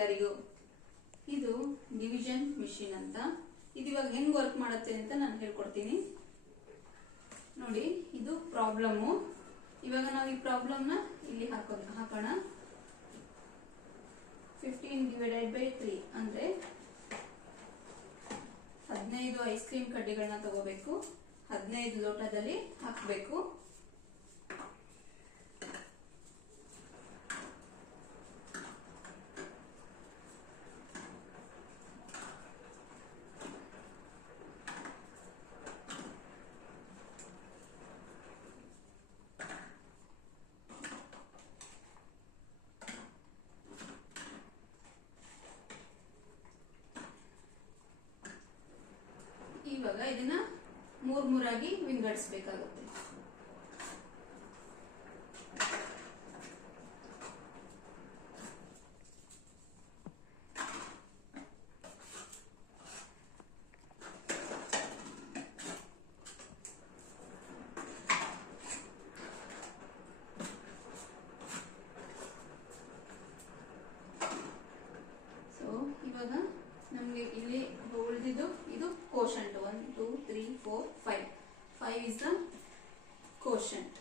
ಎಲ್ಲರಿಗೂ. ಇದು division machine ಅಂತ. ಇದು ಇವಾಗ ಹೆಂಗ್ ವರ್ಕ್ ಮಾಡುತ್ತೆ ಅಂತ ನಾನು ಹೇಳ್ಕೊಡ್ತೀನಿ ನೋಡಿ. ಇದು ಪ್ರಾಬ್ಲಮ್. ಇವಾಗ ನಾವು ಈ ಪ್ರಾಬ್ಲಮ್ ನ ಇಲ್ಲಿ ಹಾಕೋಣ. 15/3 ಅಂದ್ರೆ 15 ಐಸ್ ಕ್ರೀಮ್ ಕಡ್ಡಿಗಳನ್ನ ತಗೋಬೇಕು, 15 ಲೋಟದಲ್ಲಿ ಹಾಕಬೇಕು. ಇವಾಗ ಇದನ್ನ ಮೂರಾಗಿ ವಿಂಗಡಿಸಬೇಕಾಗುತ್ತೆ. ಇವಾಗ ನಮ್ಗೆ ಇಲ್ಲಿ ಉಳಿದಿದ್ದು ಇದು ಕೋಶಂಟ್. 1 2 3 4 5. 5 is the quotient.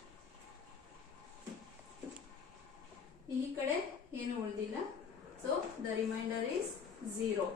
ಈ ಕಡೆ ಏನು ಉಳಿದಿಲ್ಲ. So the reminder is 0.